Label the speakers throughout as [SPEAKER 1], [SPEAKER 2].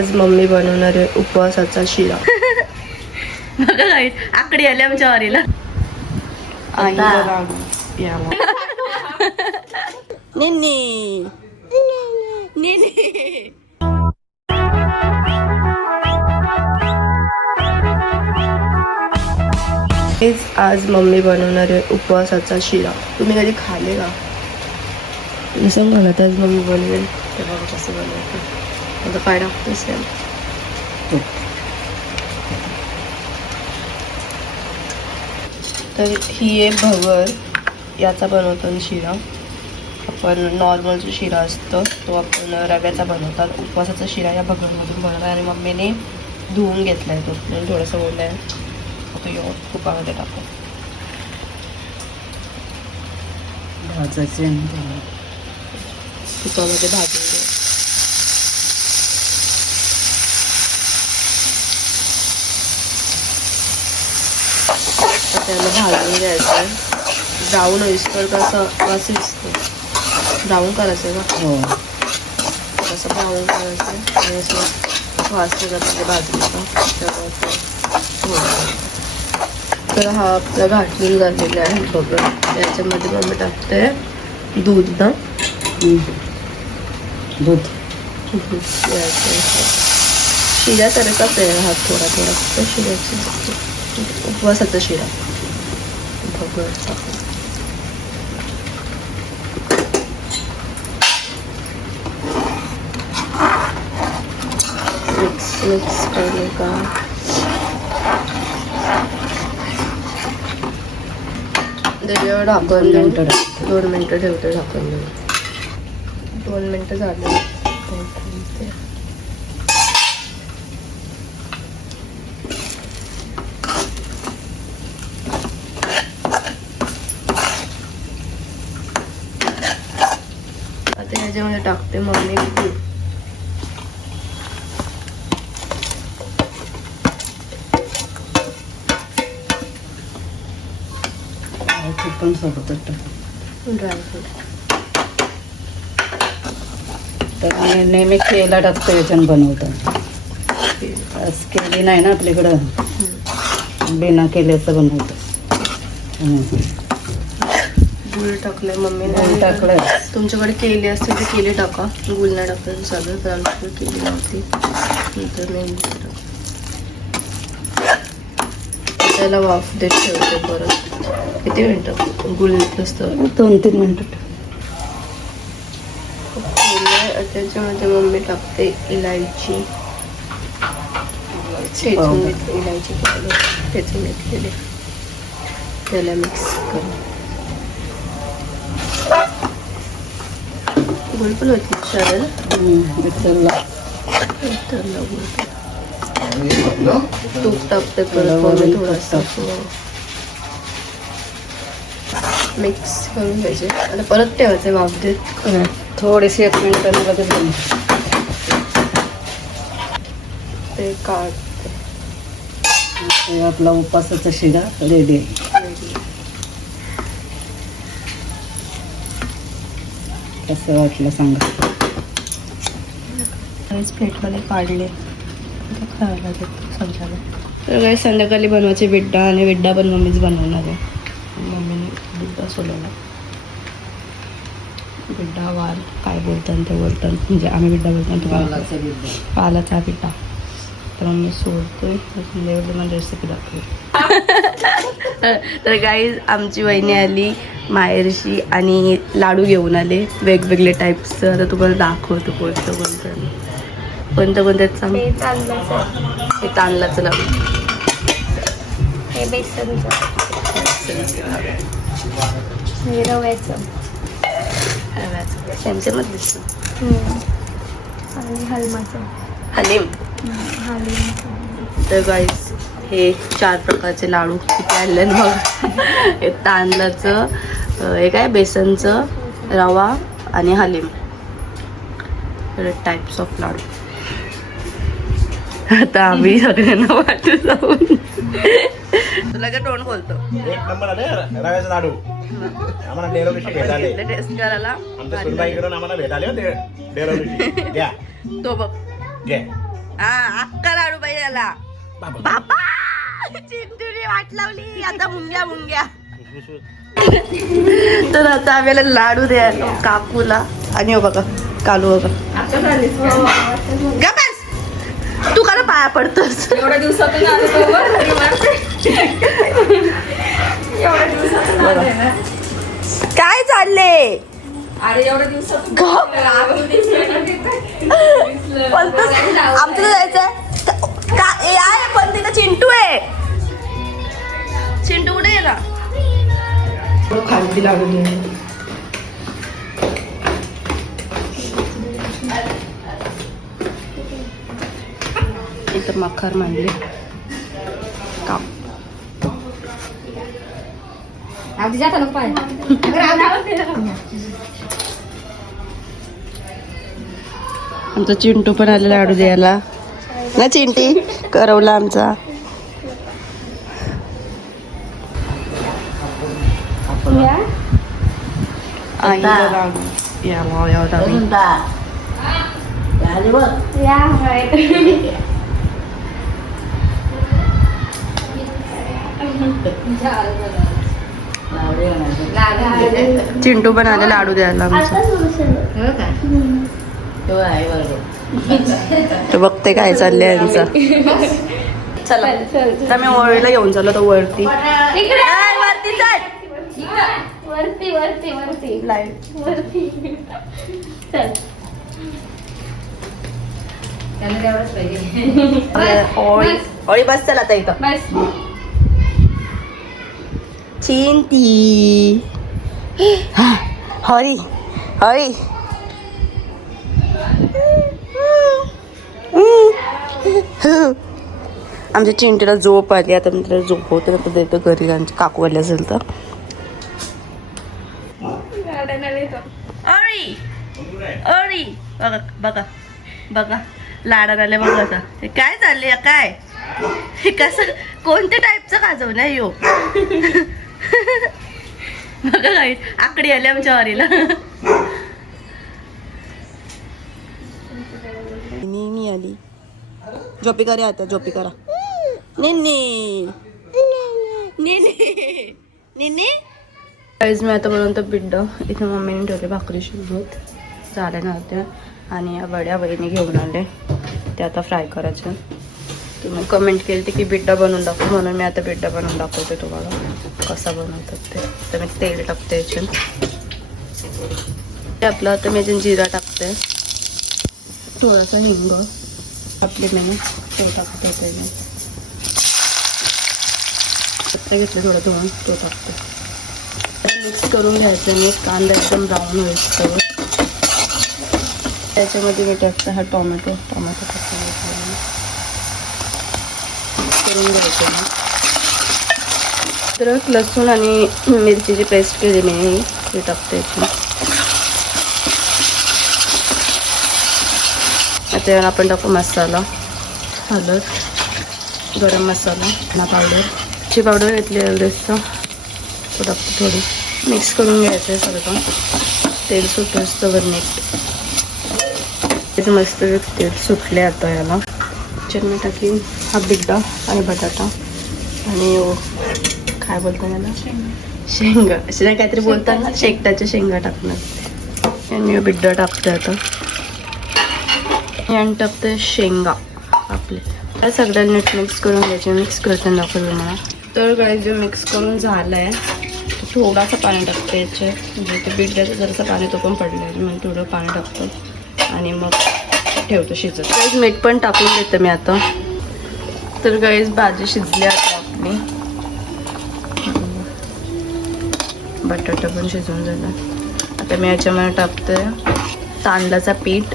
[SPEAKER 1] आज मम्मी बनवणार आहे उपवासाचा शिरा. बघा आकडी आली आमच्या वारीला. निन्नी. निन्नी. आज मम्मी बनवणार आहे उपवासाचा शिरा. तुम्ही कधी खाले का? जसं म्हणत आज मम्मी बनवेल. तेव्हा कसं बनवते आता काय टाकतेस? तर ही आहे भगर. याचा बनवतो शिरा. आपण नॉर्मल जो शिरा असतो तो आपण रव्याचा बनवतात. उपवासाचा शिरा या भगरमधून बनवतात. आणि मम्मीने धुवून घेतला आहे तो. म्हणून थोडंसं ओलं आहे. आता यो तुपामध्ये टाकू.
[SPEAKER 2] भाजायचे
[SPEAKER 1] तुपामध्ये भाजून घे त्याला भाजून घ्यायचं. आहे ब्राऊन होईस्तर कसं असं दिसतं ब्राऊन करायचं आहे का
[SPEAKER 2] हो.
[SPEAKER 1] असं ब्राऊन करायचं आहे आणि असं वाजते जातं भाजून का तर हा आपला घाटून झालेला आहे बघा. याच्यामध्ये मम्मी टाकते दूध ना.
[SPEAKER 2] दूध.
[SPEAKER 1] शिऱ्यासारखाच आहे हा थोडा थोडा. शिऱ्याचा. उपवासाचा शिरा. भगरचा मिक्स मिक्स का त्याच्यावर ढाकण
[SPEAKER 2] दोन मिनटं
[SPEAKER 1] दोन मिनटं ठेवते ढाकण दोन मिनटं झाले ठेवते. आता याच्यामध्ये टाकते मम्मी दूध
[SPEAKER 2] पण सोबतच टाक.
[SPEAKER 1] ड्रायफ्रूट
[SPEAKER 2] तर आम्ही नेहमी केला टाकतो याच्यानं बनवतो. आज केली नाही ना आपल्याकडं. बिना केल्याचं बनवतो.
[SPEAKER 1] गुळ टाकलंय मम्मीने.
[SPEAKER 2] टाकलंय.
[SPEAKER 1] तुमच्याकडे केली असते तर केली टाका. गुळ नाही टाकलं सगळं तर आमच्याकडे केली नव्हती. नंतर नाही. त्याला वाफ देत ठेवते परत. किती मिनटं? गुळ नसतं.
[SPEAKER 2] दोन तीन मिनटं.
[SPEAKER 1] त्याच्यामध्ये मम्मी टाकते इलायची. इलायची पावडर ठेचून घेतलेली त्याला मिक्स करून. होती चालेल
[SPEAKER 2] हम्म. मिक्सरला
[SPEAKER 1] तर गुळ. तूप टाकते परत थोडासा. मिक्स करून घ्यायचे. आणि परत ठेवायचे वाफ देत
[SPEAKER 2] थोडीशी एक मिनिटानं.
[SPEAKER 1] ते काढ.
[SPEAKER 2] हे आपला उपासाचा शिरा रेडी. आहे कसं वाटलं सांगा.
[SPEAKER 1] प्लेटमध्ये काढले. खायला तर काही संध्याकाळी बनवायचे विड्डा आणि विड्डा पण मम्मीच बनवणार आहे. मम्मीने विड्डा सोडवला विड्डा वाल काय बोलतात ते बोलतात. म्हणजे आम्ही विड्डा बोलतो
[SPEAKER 2] पालाचं बिड्डा.
[SPEAKER 1] पालाचा तर मम्मी सोडतोय मला रेसिपी दाखवते तर गाईज आमची वहिनी आली माहेरशी आणि लाडू घेऊन आले वेगवेगळे टाईप्सचं आता तुम्हाला दाखवतो कोणतं कोणतं. कोणतं कोणतं सांग.
[SPEAKER 3] हे तांदळाचं.
[SPEAKER 1] हे तांदळाचं लाडू
[SPEAKER 3] हे बेसनचं. हे रव्याचं.
[SPEAKER 1] रव्याचं. त्यांच्यामध्ये दिसतं
[SPEAKER 3] हम्म. आणि हलमाचं.
[SPEAKER 1] हलीम.
[SPEAKER 3] हालिमाचं.
[SPEAKER 1] तर गाईज हे चार प्रकारचे लाडू किती आणले बघ. हे तांदळाचं हे काय बेसनचं रवा आणि हलीम. टाईप्स ऑफ लाडू. आता आम्ही सगळ्यांना वाटू जाऊन. तुला काय तोंड बोलतो?
[SPEAKER 4] एक नंबर आले रव्याचा लाडू. आम्हाला डेरोविषयी भेटाले.
[SPEAKER 1] टेस्ट करायला.
[SPEAKER 4] आमच्या
[SPEAKER 1] भारी
[SPEAKER 4] सुनबाईकडून आम्हाला भेटाले होते डेरोविषयी घ्या.
[SPEAKER 1] तो बघ. हा अक्का लाडू पाहिजे याला. बाबा! चिंटूने वाट लावली. आता मुंग्या मुंग्या. तर आता आम्हाला लाडू द्या काकूला आणि हो बघा कालू बघा. गा बस. तू का पाया पडतोस?
[SPEAKER 5] एवढ्या.
[SPEAKER 1] काय चालले?
[SPEAKER 5] अरे एवढ्या दिवसातून
[SPEAKER 1] गप.
[SPEAKER 5] आलो दिसलं ना.
[SPEAKER 1] बोलतोस. आमचं जायचंय. का चिंटू आहे चिंटू कुठे गेला खालती इथं मखर मांडले. काम.
[SPEAKER 3] आधी जाता नको पाय.
[SPEAKER 1] आमचा चिंटू पण आला लाडू द्यायला. ना चिंटी करवला आमचा. आईला लाडू याला यावं
[SPEAKER 3] right.
[SPEAKER 1] चिंटू पण आले लाडू द्यायला आमचा बघते काय चाललंय यांचं चला. आता मी ओळीला घेऊन चाललो तो वरती चल
[SPEAKER 3] वरती वरती वरती.
[SPEAKER 1] लाइट
[SPEAKER 3] वरती. चल.
[SPEAKER 1] ओळी. ओळी बस चल आता इथं.
[SPEAKER 3] बस.
[SPEAKER 1] चिंटी हरी हरी. आमच्या चिंटीला झोप आली. आता मी तिला झोपवते. आता देतो घरी काकू आली असेल तर. बघा बघा बघा. लाडा आले बघा आता. हे काय चाललंय काय? हे कसं कोणत्या टाईपचं गाजव नाही यो? बघा काही आकडी आली आमच्या वारीला. मी आली. झोपी करा आता झोपी करा. निन्नी. निन्नी. गाईज मी आता बनवतो पिड्ड इथे मम्मीने ठेवले भाकरी शिजवत झाल्या नव्हत्या आणि या वड्या वहिनी घेऊन आले. ते आता फ्राय करायचे. तुम्ही कमेंट केली की बिड्डा बनवून दाखव. म्हणून मी आता बिड्डा बनवून दाखवते तुम्हाला. कसा बनवतात ते. तर मी तेल टाकते याच्यात. ते आपलं आता मी याच्यात जिरा टाकते. थोडासा हिंग. आपली नाही तो टाकते आता मी पत्ता घेतलं थोडं धुवून तो टाकते. मिक्स करून घ्यायचं मी कांदा एकदम ब्राऊन होईल त्याच्यामध्ये मी टाकते हा टोमॅटो टोमॅटो करून घ्यायचं अद्रक लसूण आणि मिरचीची पेस्ट केली मी. ते टाकते आता याला आपण टाकू मसाला हळद गरम मसाला धना पावडर ची पावडर घेतली एवढेच तो टाकतो थोडी. मिक्स करून घ्यायचं आहे सगळं तेल सुटोस्तोवर नीट त्याचं मस्त तेल सुटले आता याला. चटणी टाकीन. हा बिड्डा आणि बटाटा. आणि काय बोलतो मला शेंगा. असे नाही काहीतरी बोलतात ना शेकटाच्या शेंगा टाकणार. आणि मी बिड्डा टाकते आता. आणि टाकते शेंगा आपले. त्या सगळ्यांना नीट मिक्स करून घ्यायचे. मिक्स करताना दाखवलं मला तर काय जे मिक्स करून झालं आहे थोडासा पाणी टाकते याच्यात. म्हणजे ते बिड्याचं जरासं पाणी तो पण पडलं आहे म्हणून थोडं पाणी टाकतो. आणि मग ठेवतो शिजत गाईज मीठ पण टाकून देते मी आता. तर गाईज भाजी शिजली आता आपली. बटाटा पण शिजून झाला. आता मी याच्यामध्ये टाकते तांदळाचा पीठ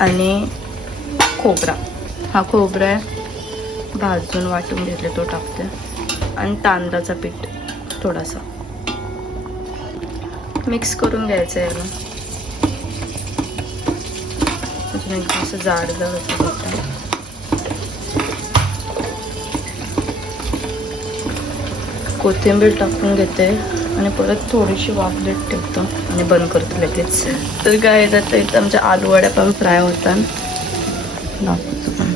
[SPEAKER 1] आणि खोबरा. हा खोबरा आहे भाजून वाटून घेतले तो टाकते. आणि तांदळाचा पीठ थोडासा. मिक्स करून घ्यायचं आहे असं जाड जाड होतं कोथिंबीर टाकून घेते आणि परत थोडीशी वाफलेट ठेवतो आणि बंद करतो लगेच. तर काय आता इथं आमच्या आलू वड्या पण फ्राय होतात. दाखवतो पण.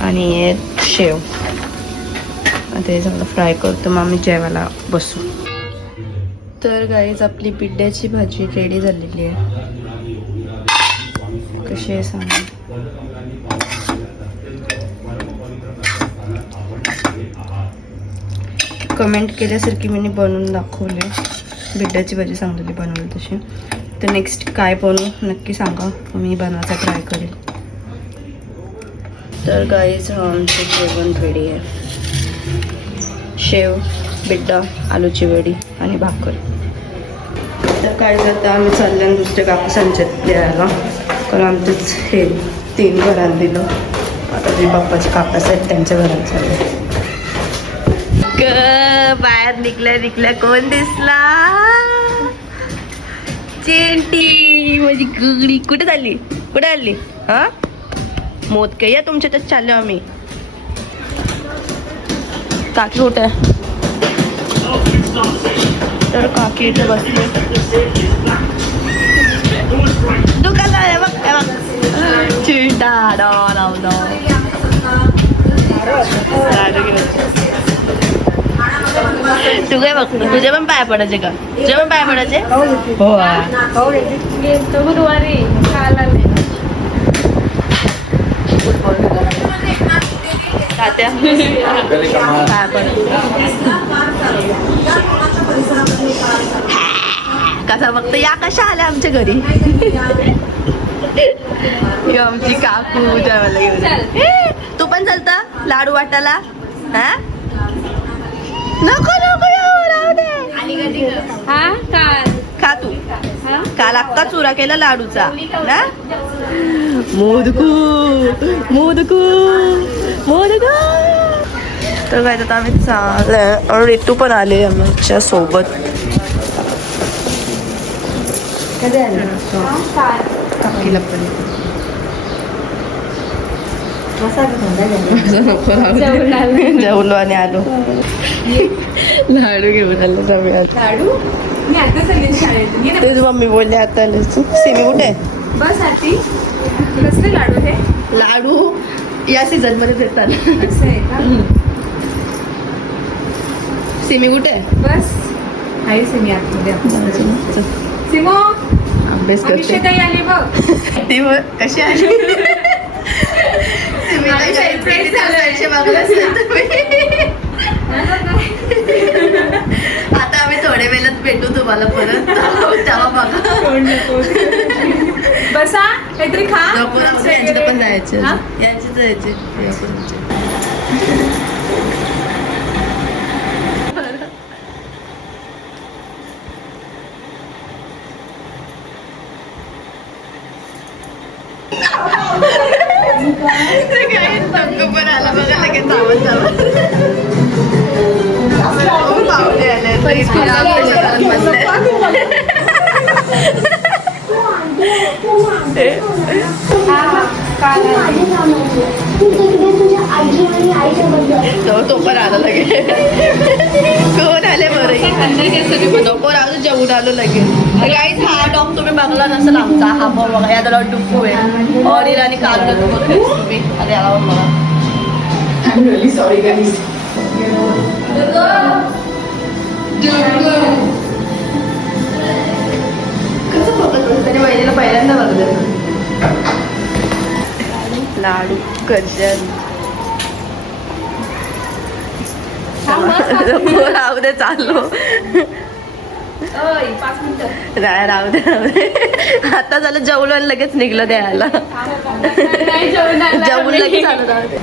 [SPEAKER 1] आणि हे शेव. ते झालं फ्राय करतो मग आम्ही जेवायला बसू. तर गाईज आपली पिड्ड्याची भाजी रेडी झालेली आहे. कशी आहे सांगा? कमेंट केल्यासारखी मी बनवून दाखवले. बिड्ड्याची भाजी सांगलेली बनवली तशी. तर नेक्स्ट काय बनवू? नक्की सांगा. मी बनवायचा ट्राय करेल. तर गाईज आमचं जेवण रेडी आहे. शेव. बिड्डा आलूची वडी आणि भाकर. तर काय करतं आम्ही चालल्या दुसऱ्या कापसांच्यात द्यायला कारण आमचंच हे तीन घरात दिलं. आता जे बाप्पाचे कापस आहेत त्यांच्या घरात चाललं. ग बाहेर निघल्या निघल्या कोण दिसला? चेंटी माझी गुगडी. कुठे चालली? कुठे आली हा? मोदके या तुमच्यातच चाललो आम्ही. काकी कुठे आहे? तर काकी इथे बसले दुकान आहे बघ हे बघ चिंटा डो डो डो। लाडू घेऊन. तू काय बघतो तुझे पण पाय पडायचे का? तुझे पण पाय पडायचे? हो
[SPEAKER 3] तो गुरुवारी काल आले
[SPEAKER 1] कसा फक्त या कशा आल्या आमच्या घरी? ही आमची काकू जेवायला घेऊन तू पण चालता लाडू वाटायला? हा? नको.
[SPEAKER 3] हा? काल
[SPEAKER 1] खा तू.
[SPEAKER 3] हा?
[SPEAKER 1] काल अक्का चुरा केला लाडूचा. ना? मोदकू मोदकू मोदकू. तर काय आता आम्ही चाललंय. आणि रितू पण आले आमच्यासोबत. जेवलो आणि आलो. लाडू घेऊन आलो सगळ्यात
[SPEAKER 5] लाडू? मी आता चालले शाळेत
[SPEAKER 1] मम्मी बोलली आता आलीस तू सिमी कुठे?
[SPEAKER 5] बस आती कसले लाडू हे?
[SPEAKER 1] लाडू या सीझनमध्ये देतात
[SPEAKER 5] असं आहे का?
[SPEAKER 1] सिमी कुठे?
[SPEAKER 5] बस. आहे सिमी आतमध्ये सिमो
[SPEAKER 1] अभ्यास करते.
[SPEAKER 5] अभिषेकही आली बघ.
[SPEAKER 1] ती बघ, कशी सिमी. आता आम्ही थोड्या वेळात भेटू तुम्हाला परत. तेव्हा बघा.
[SPEAKER 5] बसा काहीतरी खा.
[SPEAKER 1] यांच्याकडे पण जायचे? यांचे जायचे काय? पण आला बघा लगेच आवाज आवाज. तो पण आला लगे कोण आले बरं नको राहू जेवून आलो लगे काहीच हा टॉप तुम्ही बघला नसेल आमचा हा बघ बघा या त्याला डुक्कू आहे ऑरिल आणि कालू तुम्ही अरे आला बघा कसं बघत बसतं? त्याने वहिनीला पहिल्यांदा बघलं लाडू राहू दे चाललो राहू दे. राहू दे आता झालं जेवलो आणि लगेच निघलं द्यायला.
[SPEAKER 3] जेवण
[SPEAKER 1] लगेच आलं राहू दे.